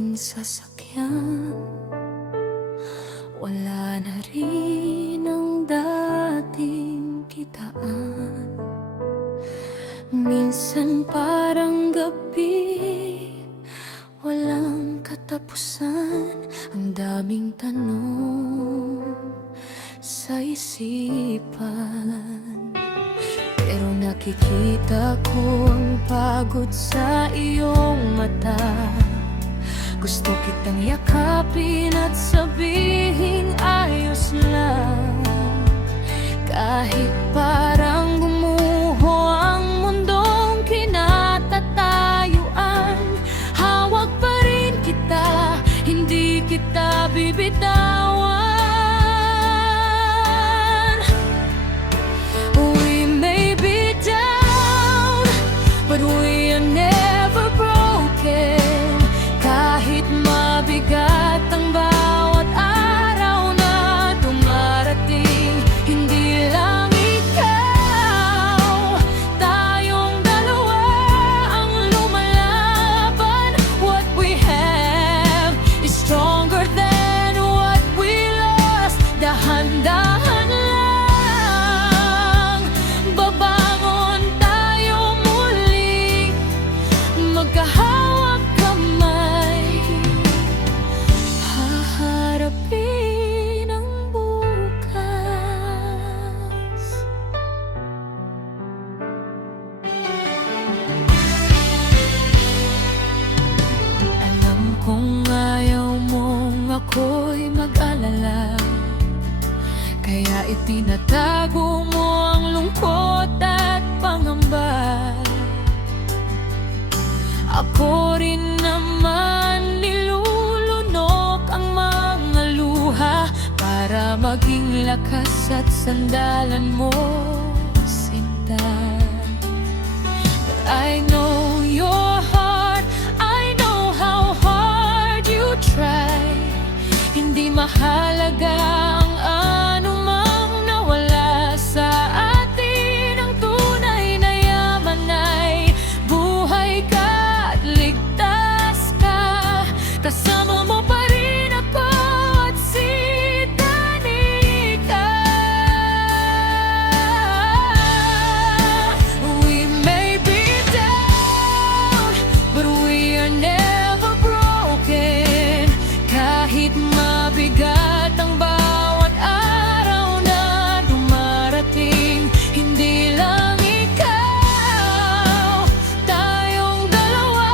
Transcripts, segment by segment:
ating sasakyan. Wala na rin ang dating kitaan. Minsan parang gabi, walang katapusan. Ang daming tanong sa isipan. Pero nakikita ko ang pagod sa iyong mata. Gusto kitang yakapin at sabihin ayos lang. Kahit parang gumuho ang mundong kinatatayuan, hawak pa rin kita, hindi kita bibitawan. We may be down, but we are never broken. Kahit mabigat ang bawat araw na dumarating, hindi lang ikaw, tayong dalawa ang lumalaban. What we have is stronger than what we lost. Dahan-dahan lang, babangon tayo muli, magkahawak kamay, haharapin ang bukas. Alam kong ayaw mong ako'y mag-alala, kaya itinatago mo ang lungkot at pangamba. Ako rin naman nilulunok ang mga luha para maging lakas at sandalan mo, sinta. But I know your heart, I know how hard you try. Hindi mahalaga ang anumang nawala sa atin. Ang tunay na yaman ay buhay ka at ligtas ka. Kasama mo pa rin ako at si Danica. We may be down, but we are never broken. Kahit mabigat ang bawat araw na dumarating, hindi lang ikaw, tayong dalawa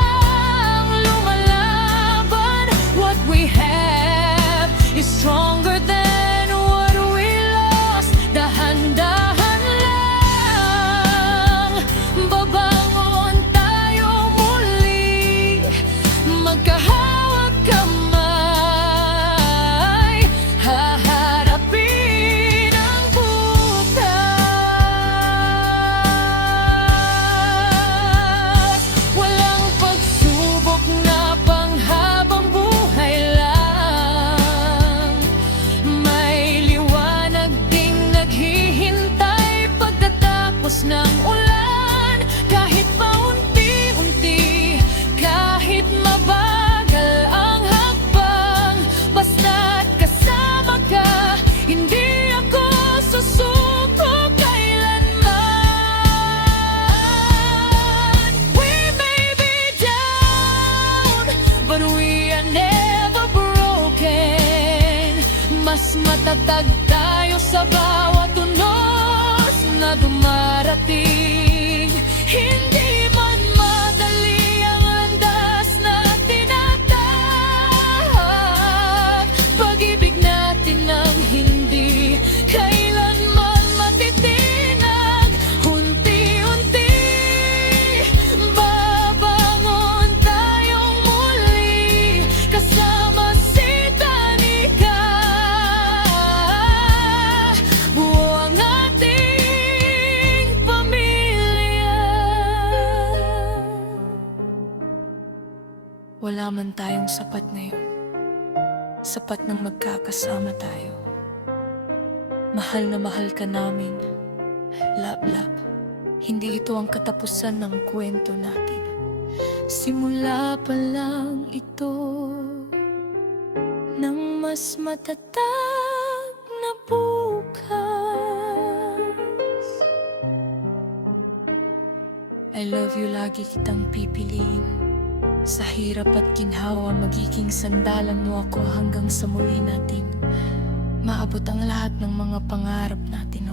ang lumalaban. What we have is stronger than what we lost. Dahan-dahan lang, babangon tayo muli, magkahawak kamay, haharapin ang bukas. Walang pagsubok na panghabang buhay lang, may liwanag ding naghihintay pagkatapos ng ulan. Kahit paunti-unti, kahit mabagal ang hakbang, basta't kasama ka, hindi ako susuko kailanman. We may be down, but we are never broken. Mas matatag tayo sa bawat unos na dumarating. Hindi man madali ang landas na tinatahak, pag-ibig natin ang hindi kailanman matitinag. Unti-unti, babangon tayong muli, kasama si Danica. Buo ang ating pamilya. Wala man tayong sapat ngayon, sapat nang magkakasama tayo. Mahal na mahal ka namin, Lap-Lap. Hindi ito ang katapusan ng kwento natin. Simula pa lang ito ng mas matatag na bukas. I love you, lagi kitang pipiliin. Sa hirap at ginhawa, magiging sandalan mo ako hanggang sa muli nating maabot ang lahat ng mga pangarap natin.